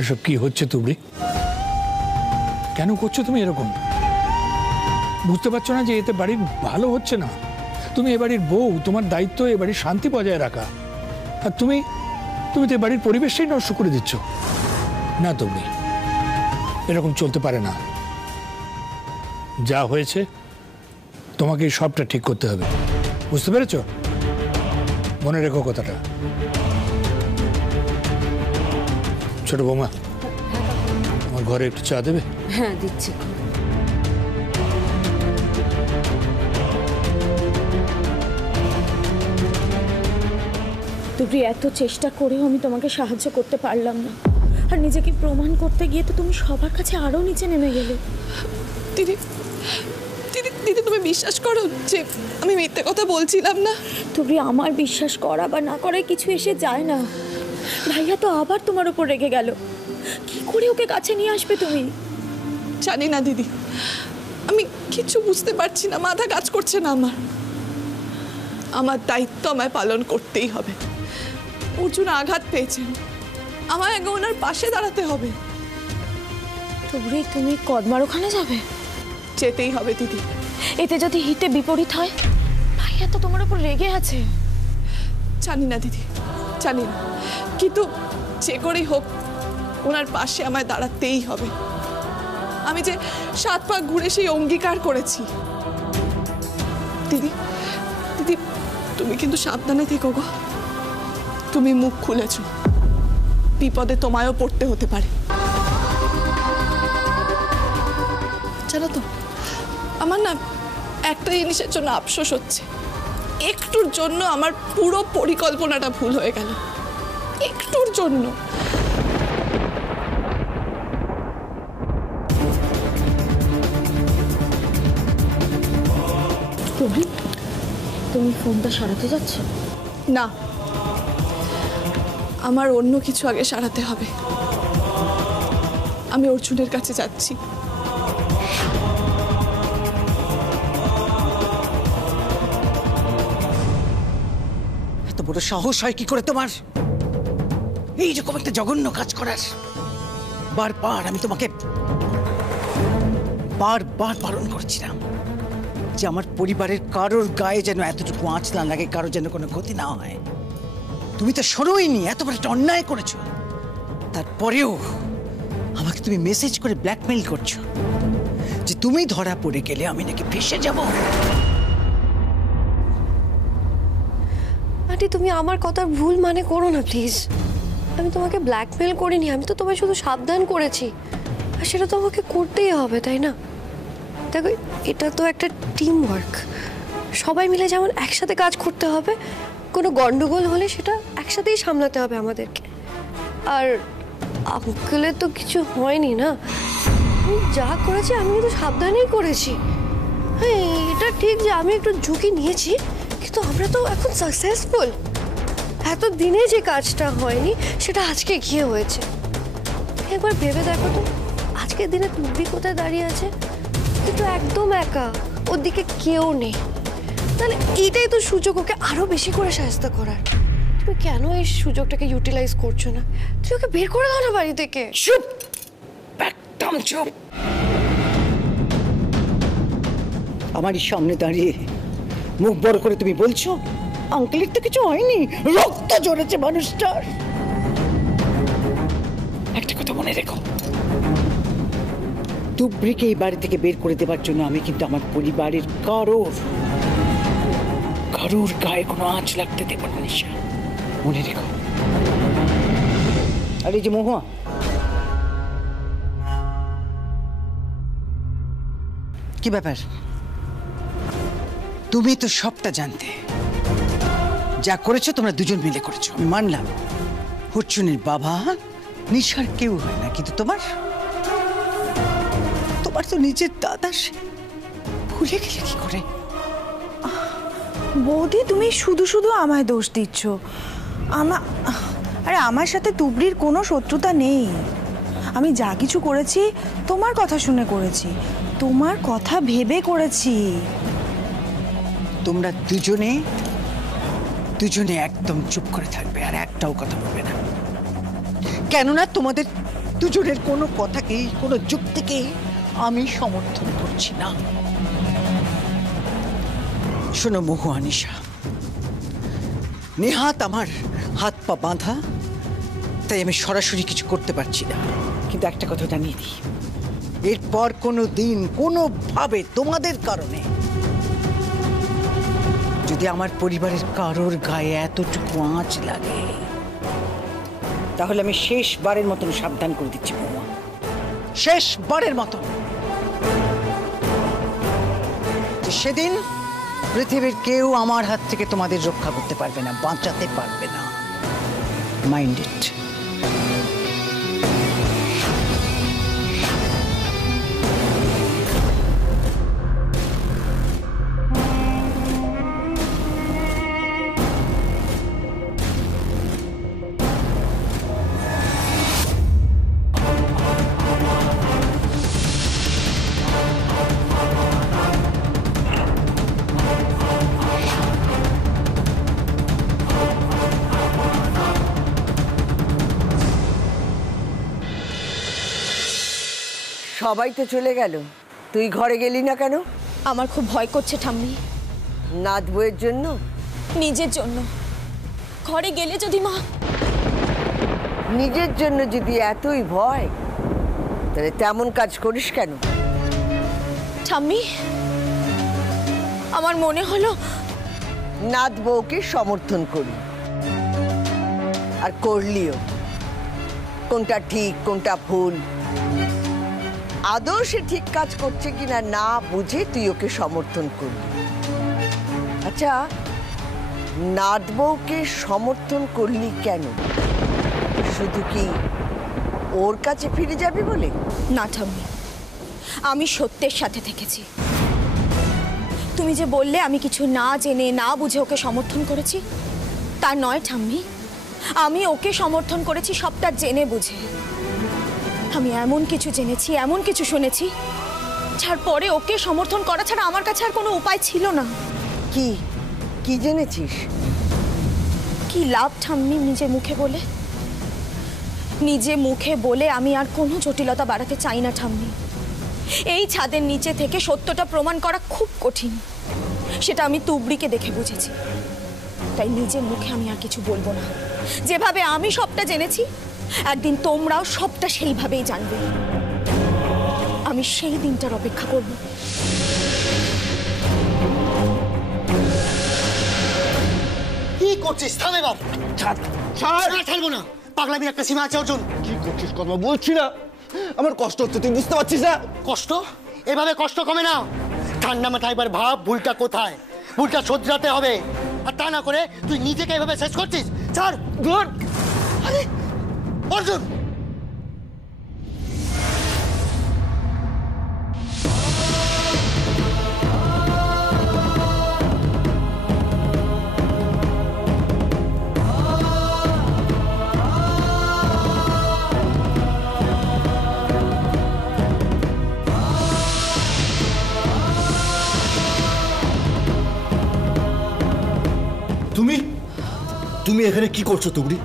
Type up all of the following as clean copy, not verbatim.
এসব কি হচ্ছে তুবড়ি? কেন করছো তুমি এরকম? বুঝতে পারছো না যে এতে বাড়ির ভালো হচ্ছে না? তুমি এ বাড়ির বউ, তোমার দায়িত্ব এ বাড়ির শান্তি বজায় রাখা, আর তুমি তো এ বাড়ির পরিবেশটাই নষ্ট করে দিচ্ছ। না তুবড়ি, এরকম চলতে পারে না। যা হয়েছে তোমাকে সবটা ঠিক করতে হবে, বুঝতে পেরেছো? মনে রেখো কথাটা। ছোট বৌমা, আমার ঘরে একটু চা দেবে? হ্যাঁ, দিচ্ছি। তুবড়ি, এত চেষ্টা করেও আমি তোমাকে সাহায্য করতে পারলাম না, আর নিজেকে প্রমাণ করতে গিয়ে তো তুমি সবার কাছে আরো নিচে নেমে গেলে। দিদি দিদি দিদি তুমি বিশ্বাস করো যে আমি মিথ্যে কথা বলছিলাম না? তুবড়ি, আমার বিশ্বাস করা বা না করায় কিছু এসে যায় না। ভাইয়া তো আবার তোমার উপর রেগে গেল, কি করে ওকে কাছে নিয়ে আসবে তুমি? জানি না দিদি, আমি কিছু বুঝতে পারছি না, মাথা কাজ করছে না আমার। আমার দায়িত্ব আমায় পালন করতেই হবে। অর্জুন আঘাত পেয়েছেন, আমায় আগে ওনার পাশে দাঁড়াতে হবে। তুবড়ি, তুমি কদমার ওখানে যাবে? যেতেই হবে দিদি। এতে যদি হিতে বিপরীত হয়? ভাইয়া তো তোমার উপর রেগে আছে। জানি না দিদি, জানি না, কিন্তু যে করেই হোক ওনার পাশে আমায় দাঁড়াতেই হবে। আমি যে 7 পা ঘুরে সেই অঙ্গীকার করেছি। দিদি দিদি তুমি কিন্তু সাবধানে থেকো গো। তুমি মুখ খুলেছ, বিপদে তোমায়ও পড়তে হতে পারে। জানো তো, আমার না একটা জিনিসের জন্য আফসোস হচ্ছে। একটুর জন্য আমার পুরো পরিকল্পনাটা ভুল হয়ে গেল, একটুর জন্য। তুমি ফোনটা সারাতে যাচ্ছ? না, আমার অন্য কিছু আগে সারাতে হবে। আমি অর্জুনের কাছে যাচ্ছি। এত বড় সাহস হয় কি করে তোমার এইরকম একটা জঘন্য কাজ করার? বারবার আমি তোমাকে বারবার বারণ করছিলাম যে আমার পরিবারের কারোর গায়ে যেন এতটুকু আঁচ না লাগে, কারোর যেন কোনো ক্ষতি না হয়। তুমি তো শোনোইনি, এত বড় একটা অন্যায় করেছো। তারপরেও আমাকে তুমি মেসেজ করে ব্ল্যাকমেইল করছো যে তুমি ধরা পড়ে গেলে আমি নাকি ফেঁসে যাব। আন্টি, তুমি আমার কথার ভুল মানে করো না প্লিজ। আমি তোমাকে ব্ল্যাকমেল করিনি, আমি তো তোমায় শুধু সাবধান করেছি, আর সেটা তো আমাকে করতেই হবে, তাই না? দেখো, এটা তো একটা টিম ওয়ার্ক। সবাই মিলে যেমন একসাথে কাজ করতে হবে, কোনো গন্ডগোল হলে সেটা একসাথেই সামলাতে হবে আমাদেরকে। আর আঙ্কেলের তো কিছু হয়নি না, আমি যা করেছি আমি কিন্তু সাবধানেই করেছি। হ্যাঁ, এটা ঠিক যে আমি একটু ঝুঁকি নিয়েছি, কিন্তু আমরা তো এখন সাকসেসফুল। এত দিনে যে কাজটা হয়নি সেটা আজকে গিয়ে হয়েছে। একবার ভেবে দেখো তো, আজকের দিনে তুমি কোথায় দাঁড়িয়ে আছে, কিন্তু একদম একা, ওর দিকে কেউ নেই। তাহলে এইটাই তো সুযোগ ওকে আরো বেশি করে সাহায্য করার। তুমি কেন এই সুযোগটাকে ইউটিলাইজ করছো না? তুই ওকে বের করে দাও না বাড়ি থেকে। চুপ, একদম চুপ। আমারই সামনে দাঁড়িয়ে মুখ বড় করে তুমি বলছো আঙ্কেলের তো কিছু হয়নি, রক্ত ঝরেছে মানুষটার। একটা কথা মনে রেখো, তুবড়িকে এই বাড়ি থেকে বের করে দেবার জন্য আমি কিন্তু আমার পরিবারের কারোর গায়ে কোনো আঁচ লাগতে দেব না, নিশা, মনে রেখো। আর এই যে মহুয়া, কি ব্যাপার? তুমি তো সবটা জানতে, যা করেছো তোমরা দুজন মিলে করেছো, আমি মানলাম। অর্জুনের বাবা নিশার কেউ হয় না, কিন্তু তোমার তো নিজের দাদা, সে ভুলে গেলে কি করে? বৌদি, তুমি শুধু শুধু আমায় দোষ দিচ্ছ। আরে আমার সাথে তুবড়ির কোনো শত্রুতা নেই। আমি যা কিছু করেছি তোমার কথা শুনে করেছি, তোমার কথা ভেবে করেছি। তোমরা দুজনে একদম চুপ করে থাকবে আর একটাও কথা বলবে না, কেননা তোমাদের দুজনের কোনো কথাকেই, কোনো যুক্তিকেই আমি সমর্থন করছি না। শোনো মহু, আনিশা, নেহাত আমার হাত পা বাঁধা, তাই আমি সরাসরি কিছু করতে পারছি না। কিন্তু একটা কথা জানিয়ে দিই, এরপর কোনো দিন কোনোভাবে তোমাদের কারণে যদি আমার পরিবারের কারোর গায়ে এতটুকু আঁচ লাগে, তাহলে আমি শেষবারের মতন সাবধান করে দিচ্ছি বৌমা, শেষবারের মতন, যে সেদিন পৃথিবীর কেউ আমার হাত থেকে তোমাদের রক্ষা করতে পারবে না, বাঁচাতে পারবে না। Mind it. সবাই তো চলে গেল, তুই ঘরে গেলি না কেন? আমার খুব ভয় করছে ঠাম্মি। নাত বইয়ের জন্য? নিজের জন্য। ঘরে গেলে যদি মা... নিজের জন্য যদি এতই ভয়, তাহলে তেমন কাজ করিস কেন? ঠাম্মি, আমার মনে হলো নাত বউকে সমর্থন করি, আর করলিও। কোনটা ঠিক কোনটা ভুল, আদৌ সে ঠিক কাজ করছে কিনা না বুঝে তুই ওকে সমর্থন করলি। আচ্ছা, নাত বউকে সমর্থন করলি কেন? শুধু কি ওর কাছে ফিরে যাবি বলে? না ঠাম্মি, আমি সত্যের সাথে থেকেছি। তুমি যে বললে আমি কিছু না জেনে না বুঝে ওকে সমর্থন করেছি, তা নয় ঠাম্মি। আমি ওকে সমর্থন করেছি সবটা জেনে বুঝে। আমি এমন কিছু জেনেছি, এমন কিছু শুনেছি, যার পরে ওকে সমর্থন করা ছাড়া আমার কাছে আর কোনো উপায় ছিল না। কি কি জেনেছিস? কি লাভ ঠাম্মি নিজে মুখে বলে? নিজে মুখে বলে আমি আর কোনো জটিলতা বাড়াতে চাই না ঠাম্মি। এই ছাদের নিচে থেকে সত্যটা প্রমাণ করা খুব কঠিন, সেটা আমি তুবড়িকে দেখে বুঝেছি। তাই নিজের মুখে আমি আর কিছু বলবো না। যেভাবে আমি সবটা জেনেছি, একদিন তোমরাও সবটা সেইভাবেই জানবে। আমি সেই দিনটার অপেক্ষা করব। কি করছিস? থাম এবার। ছাড় ছাড়। না, ছাড়বো না। পাগলামির একটা সীমা আছে অর্জুন। কি করছিস কথা বলছি না, আমার কষ্ট হচ্ছে, তুই বুঝতে পারছিস না? কষ্ট? এভাবে কষ্ট কমে না। ঠান্ডা মাথায় একবার ভাব ভুলটা কোথায়, ভুলটা শোধরাতে হবে। আর তা না করে তুই নিজেকে এভাবে শেষ করছিস। ছাড়। ধর। আরে অর্জুন, তুমি এখানে কি করছো তুবড়ি?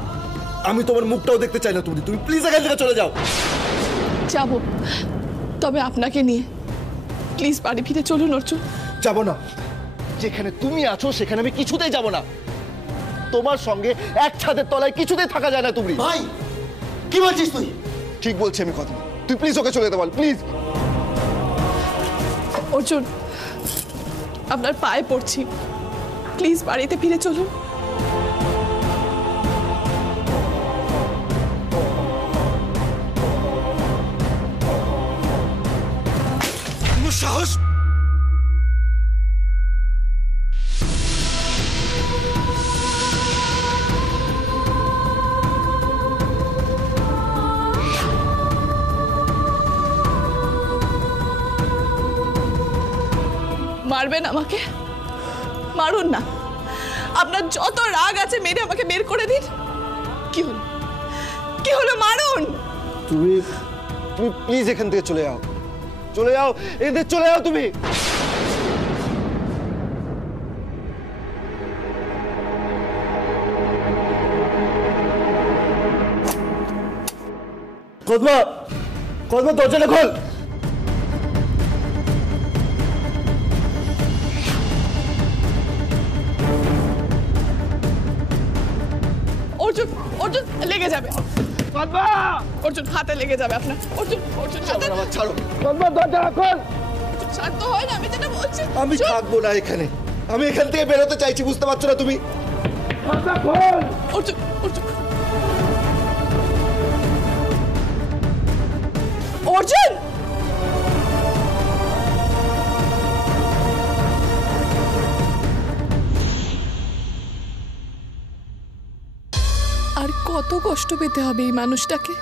আমি তোমার মুখটাও দেখতে চাই না তুবড়ি, তুমি প্লিজ এখান থেকে চলে যাও। যাবো, তবে আপনাকে নিয়ে। প্লিজ বাড়ি ফিরে চলুন অর্জুন। যাবো না, যেখানে তুমি আছো সেখানে আমি কিছুতেই যাব না। তোমার সঙ্গে এক ছাদের তলায় কিছুতেই থাকা যায় না তুবড়ি। ভাই কি বলছিস তুই? ঠিক বলছি আমি কথা, তুই প্লিজ ওকে চলে যেতে বল, প্লিজ। অর্জুন, আপনার পায়ে পড়ছি, প্লিজ বাড়িতে ফিরে চলুন। সাহস! মারবেন আমাকে? মারুন না, আপনার যত রাগ আছে মেরে আমাকে বের করে দিন। কি হলো, কি হলো? মারুন। তুমি প্লিজ এখান থেকে চলে যাও, চলে যাও, এদের চলে যাও তুমি। কদমা, কদমা দরজাটা খোল। অর্জুন, অর্জুন লেগে যাবে। অর্জুন হাতে লেগে যাবে আপনার। অর্জুন, অর্জুন হাতে। ছাড়ো কদমা, দরজাটা খোল। শান্ত হয় না, আমি যেটা বলছি। আমি থাকবো না এখানে, আমি এখান থেকে বেরোতে চাইছি, বুঝতে পারছো না তুমি? অর্জুন, অর্জুন, অর্জুন। আর কত কষ্ট পেতে হবে এই মানুষটাকে?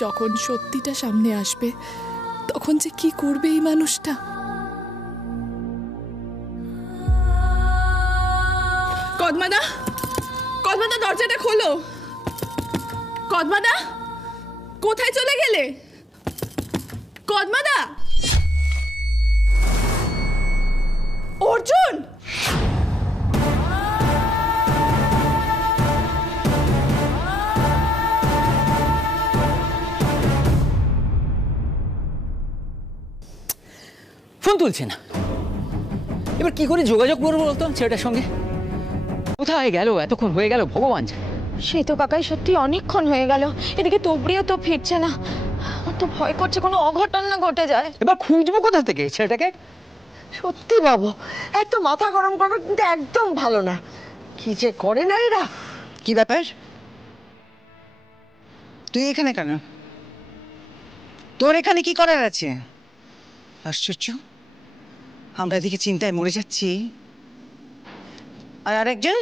যখন সত্যিটা সামনে আসবে তখন যে কি করবে এই মানুষটা। কদমাদা, কদমাদা দরজাটা খোলো। কদমাদা, কোথায় চলে গেলে? কদমাদা, অর্জুন। ফোন তুলছে না, এবার কি করে যোগাযোগ করবো বলতো ছেলেটার সঙ্গে? কোথায় গেল? এতক্ষণ হয়ে গেল, ভগবান জানে। সেই তো কাকাই, সত্যি অনেকক্ষণ হয়ে গেল। এদিকে তোবড়িও তো ফিরছে না। আমার তো ভয় করছে কোনো অঘটন না ঘটে যায়। এবার খুঁজবো কোথা থেকে ছেলেটাকে? সত্যি বাবু, এত মাথা গরম করা কিন্তু একদম ভালো না। কি যে করে না এরা। কি ব্যাপার? তুই এখানে কেন? তোর এখানে কি করার আছে? আশ্চর্য, আমরা এদিকে চিন্তায় মরে যাচ্ছি, আর আরেকজন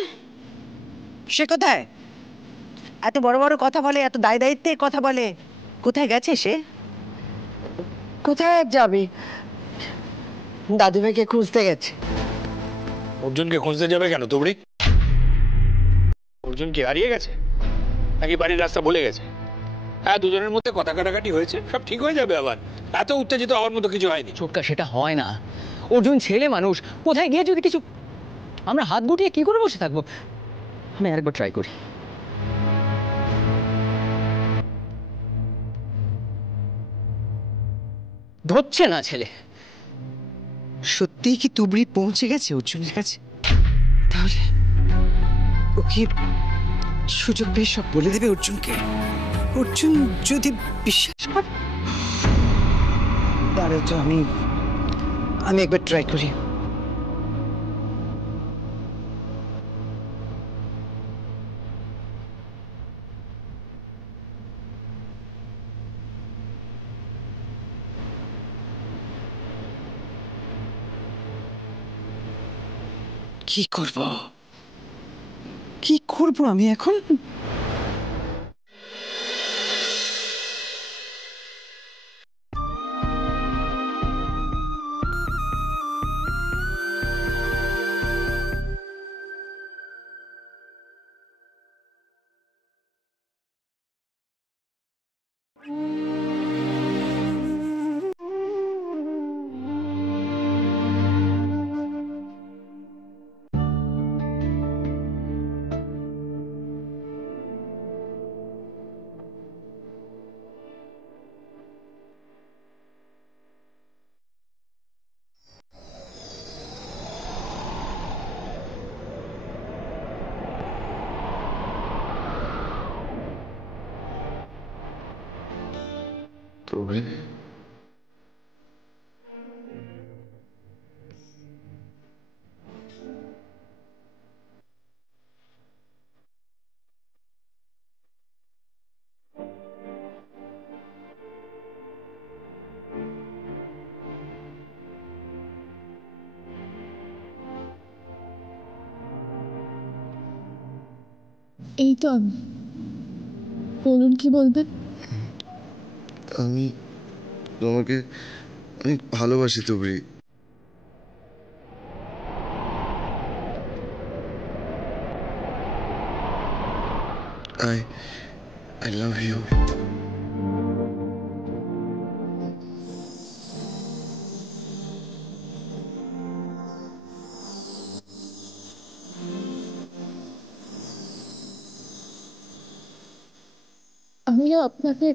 সে কোথায়? এত বড় বড় কথা বলে, এত দায় দায়িত্বের কথা বলে, কোথায় গেছে সে? কোথায় যাবে? দাদুভাইকে খুঁজতে গেছে। অর্জুনকে খুঁজতে যাবে কেন তোবড়ি? অর্জুন কি হারিয়ে গেছে নাকি বাড়ির রাস্তা ভুলে গেছে? হ্যাঁ, দুজনের মধ্যে কথা কাটাকাটি হয়েছে, সব ঠিক হয়ে যাবে। আবার এত উত্তেজিত হওয়ার মতো কিছু হয়নি। ছোটকা, সেটা হয় না। অর্জুন ছেলে মানুষ, কোথায় গিয়ে যদি কিছু, আমরা হাত গুটিয়ে কি করে বসে থাকবো? আমি আরেকবার ট্রাই করি। ধরছে না ছেলে। সত্যিই কি তুবড়ি পৌঁছে গেছে অর্জুনের কাছে? তাহলে ও কি সুযোগ পেয়ে সব বলে দেবে অর্জুনকে? অর্জুন যদি বিশ্বাস করে, তাহলে তো আমি একবার ট্রাই করি। কি করব আমি এখন? তুবড়ি, এই তো আমি। বলুন, কি বলবেন? আমি তোমাকে অনেক ভালোবাসি তুবড়ি। I love you. আমিও আপনাকে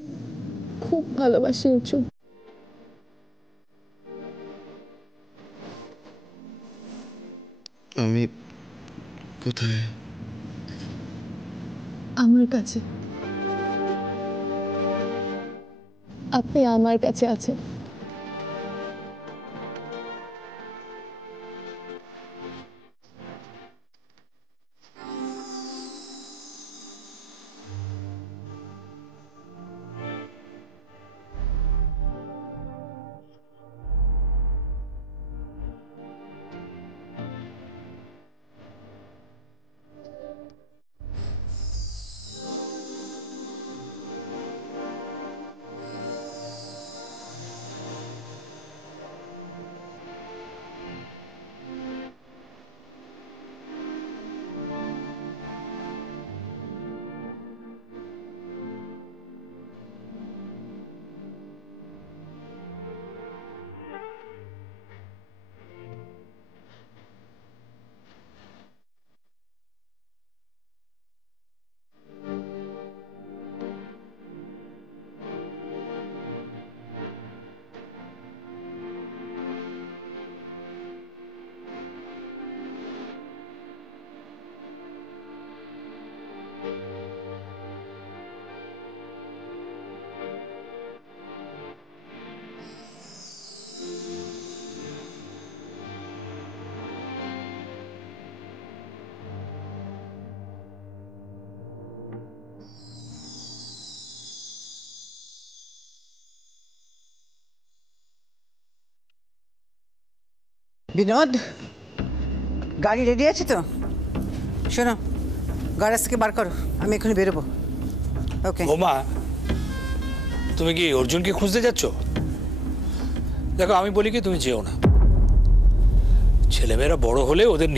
খুব ভালোবাসি অর্জুন। আমি কোথায়? আমার কাছে। আপনি আমার কাছে আছেন। বিনোদ, গাড়ি রেডি আছে তো? শোনো, গ্যারেজ থেকে বার করো, আমি এখনই বেরোবো। ওকে। বৌমা, তুমি কি অর্জুনকে খুঁজতে যাচ্ছ? দেখো, আমি বলি কি, তুমি যেও না। ছেলেমেয়েরা বড় হলে ওদের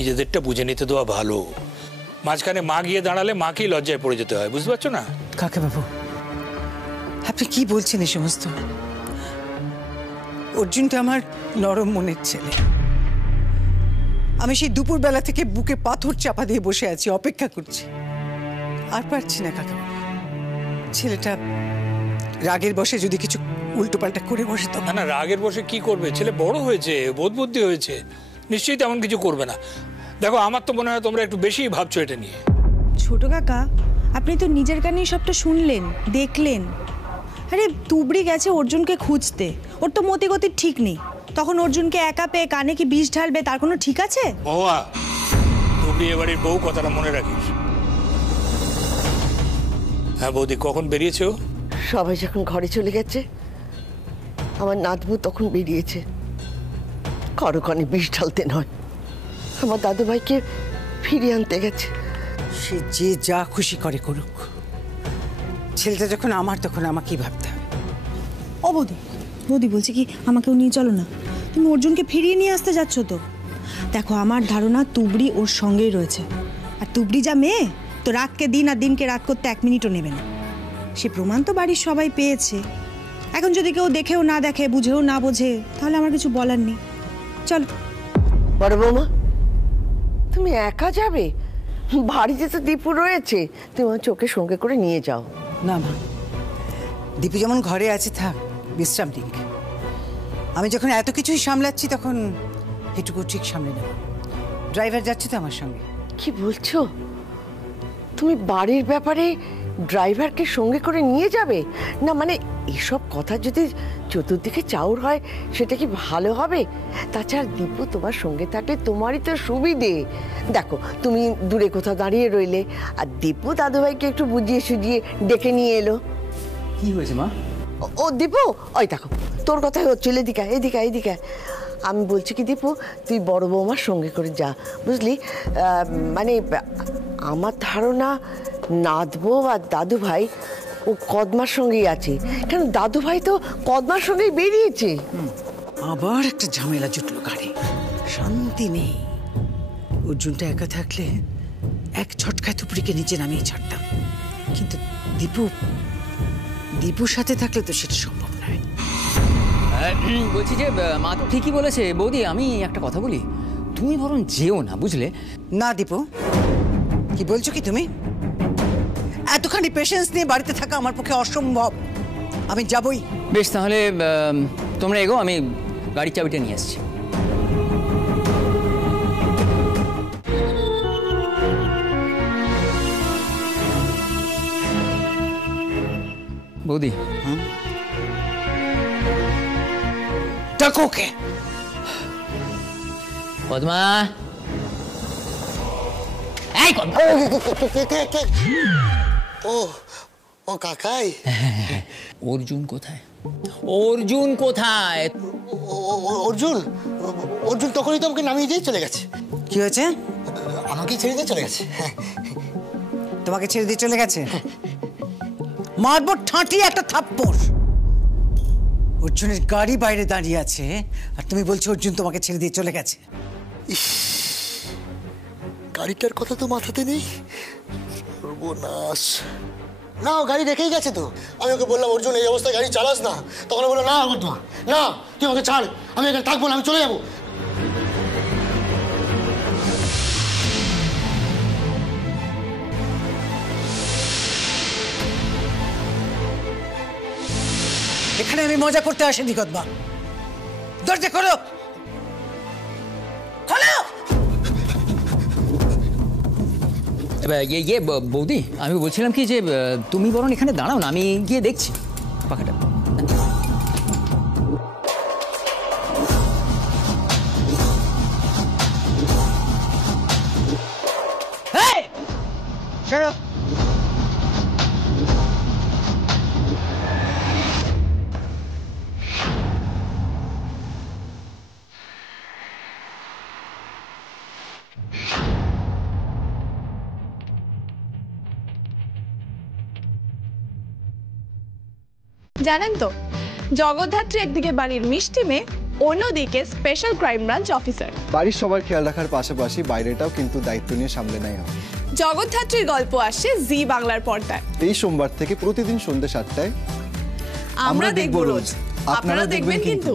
নিজেদেরটা বুঝে নিতে দেওয়া ভালো। মাঝখানে মা গিয়ে দাঁড়ালে মাকেই লজ্জায় পড়ে যেতে হয়, বুঝতে পারছো না? কাকা বাবু, আপনি কি বলছেন এই সমস্ত? অর্জুনটা আমার নরম মনের ছেলে। আমি সেই দুপুরবেলা থেকে বুকে পাথর চাপা দিয়ে বসে আছি, অপেক্ষা করছি। আর পারছি না কাকা। ছেলেটা রাগের বশে যদি কিছু উল্টোপাল্টা করে বসে তো। না না, রাগের বশে কি করবে? ছেলে বড় হয়েছে, বোধ বুদ্ধি হয়েছে, নিশ্চয়ই তেমন কিছু করবে না। দেখো, আমার তো মনে হয় তোমরা একটু বেশিই ভাবছো এটা নিয়ে। ছোট কাকা, আপনি তো নিজের কানেই সবটা শুনলেন, দেখলেন। আরে তুবড়ি গেছে অর্জুনকে খুঁজতে, ওর তো মতি গতির ঠিক নেই। তখন অর্জুনকে একা পেয়ে কানে কি বিষ ঢালবে, তার কোনো ঠিক আছে? বাবা, তুমি এবারের বউ কথাটা মনে রাখিস। হ্যাঁ বৌদি, কখন বেরিয়েছে ও? সবাই যখন ঘরে চলে গেছে, আমার নাতবু তখন বেরিয়েছে। কারো কানে বিষ ঢালতে নয়, আমার দাদু ভাইকে ফিরিয়ে আনতে গেছে। সে যে যা খুশি করে করুক, ছেলেটা যখন আমার, তখন আমাকেই ভাবতে হবে। ও বৌদি, বৌদি বলছি কি, আমাকেও নিয়ে চলো না। তুমি অর্জুনকে ফিরিয়ে নিয়ে আসতে যাচ্ছ তো? দেখো, আমার ধারণা তুবড়ি ওর সঙ্গেই রয়েছে। আর তুবড়ি যা মেয়ে, তো রাতকে দিন আর দিনকে রাত করতে 1 মিনিটও নেবে না। সে প্রমাণ তো বাড়ির সবাই পেয়েছে। এখন যদি কেউ দেখেও না দেখে, বুঝেও না বোঝে, তাহলে আমার কিছু বলার নেই। চলো। বড় বৌমা, তুমি একা যাবে? বাড়িতে তো দীপু রয়েছে, তুমি আমার চোখে সঙ্গে করে নিয়ে যাও। না মা, দীপু যেমন ঘরে আছে, থাক, বিশ্রাম নিক। আমি যখন এত কিছুই সামলাচ্ছি, তখন এটুকু ঠিক সামলে নেব। ড্রাইভার যাচ্ছে তো আমার সঙ্গে। কি বলছো? তুমি বাড়ির ব্যাপারে ড্রাইভারকে সঙ্গে করে নিয়ে যাবে? না মানে এসব কথা যদি চতুর্দিকে চাউর হয়, সেটা কি ভালো হবে? তাছাড়া দীপু তোমার সঙ্গে থাকলে তোমারই তো সুবিধে। দেখো, তুমি দূরে কোথাও দাঁড়িয়ে রইলে, আর দীপু দাদুভাইকে একটু বুঝিয়ে সুঝিয়ে ডেকে নিয়ে এলো। কি হয়েছে মা? ও দীপু, ওই দেখো, তোর কথাই হচ্ছিল। এদিকে এদিকে এদিকে। আমি বলছি কি দীপু, তুই বড় বৌমার সঙ্গে করে যা, বুঝলি? মানে আমার ধারণা নাতবো আর দাদু ভাই ও কদমার সঙ্গেই আছে। কেন, দাদু ভাই তো কদমার সঙ্গেই বেরিয়েছে। আবার একটা ঝামেলা জুটলো গাড়ি, শান্তি নেই। অর্জুনটা একা থাকলে এক ছটকায় তুপুরিকে নিচে নামিয়ে ছাড়তাম, কিন্তু দীপুর সাথে থাকলে তো সেটা সম্ভব নয়। বলছি যে মা তো ঠিকই বলেছে। বৌদি, আমি একটা কথা বলি, তুমি বরং যেও না, বুঝলে? না দীপু, কি বলছো কি তুমি? এতখানি পেশেন্স নিয়ে বাড়িতে থাকা আমার পক্ষে অসম্ভব। আমি যাবই। বেশ, তাহলে তোমরা এগো, আমি গাড়ির চাবিটা নিয়ে আসছি। বৌদি, ডাকো ওকে। পদ্মা, এই পদ্মা। ও ও কাকাই, অর্জুন কোথায়? অর্জুন কোথায়? অর্জুন অর্জুন তখনই তো আমাকে নামিয়ে দিয়ে চলে গেছে। কি হয়েছে? আমাকে ছেড়ে দিয়ে চলে গেছে। তোমাকে ছেড়ে দিয়ে চলে গেছে? মারবো ঠাঁটি একটা থাপ্পড়। অর্জুনের গাড়ি বাইরে দাঁড়িয়ে আছে আর তুমি বলছো অর্জুন তোমাকে ছেড়ে দিয়ে চলে গেছে। গাড়িটার কথা তো মাথাতে নেই। সর্বনাশ। না, ও গাড়ি রেখেই গেছে তো। আমি ওকে বললাম অর্জুন এই অবস্থায় গাড়ি চালাস না, তখন বললো না না, তুই আমাকে ছাড়, আমি এখানে থাকবো না, আমি চলে যাবো। এখানে আমি মজা করতে আসিনি কদমা। দরজা খোলো, খোলো। বৌদি, আমি বলছিলাম কি যে তুমি বরং এখানে দাঁড়াও না, আমি গিয়ে দেখছি পাখাটা। জানেন তো, জগদ্ধাত্রী একদিকে বাড়ির মিষ্টি মেয়ে, অন্যদিকে স্পেশাল ক্রাইম ব্রাঞ্চ অফিসার। বাড়ির সবার খেয়াল রাখার পাশাপাশি বাইরেটাও কিন্তু দায়িত্ব নিয়ে সামলে নেয়। জগদ্ধাত্রীর গল্প আসছে জি বাংলার পর্দায় এই সোমবার থেকে প্রতিদিন সন্ধ্যে 7টায়। আমরা দেখব রোজ, আপনারা দেখবেন কিন্তু।